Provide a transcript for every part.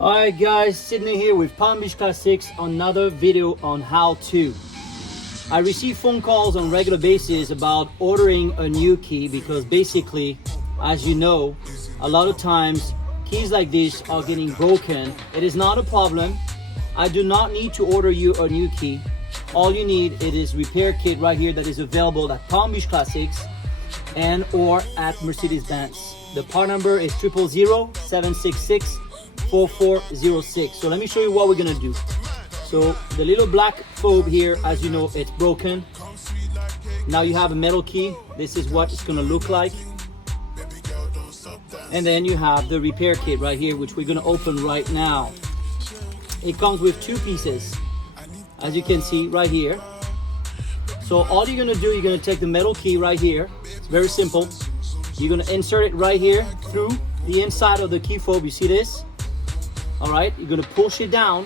Alright guys, Sydney here with Palmbeachclassics, another video on how to. I receive phone calls on a regular basis about ordering a new key because basically, as you know, a lot of times keys like this are getting broken. It is not a problem. I do not need to order you a new key. All you need is repair kit right here that is available at Palmbeachclassics and or at Mercedes-Benz. The part number is 000-766-4406. So let me show you what we're gonna do. So the little black fob here, as you know, it's broken. Now you have a metal key. This is what it's gonna look like. And then you have the repair kit right here, which we're gonna open right now. It comes with two pieces, as you can see right here. So all you're gonna do, you're gonna take the metal key right here. It's very simple. You're gonna insert it right here through the inside of the key fob. You see this? All right, you're gonna push it down.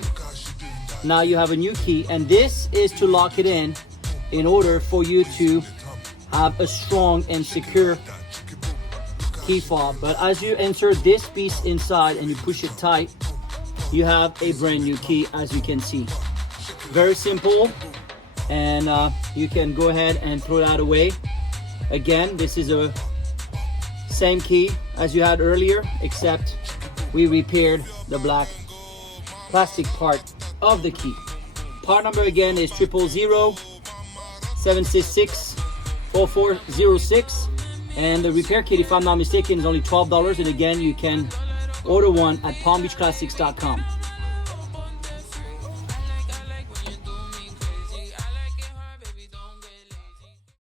Now you have a new key, and this is to lock it in order for you to have a strong and secure key fob. But as you insert this piece inside and you push it tight, you have a brand new key, as you can see. Very simple, and you can go ahead and throw that away. Again, this is a same key as you had earlier, except we repaired the black plastic part of the key. Part number again is 000-766-4406, and the repair kit, if I'm not mistaken, is only $12. And again, you can order one at palmbeachclassics.com.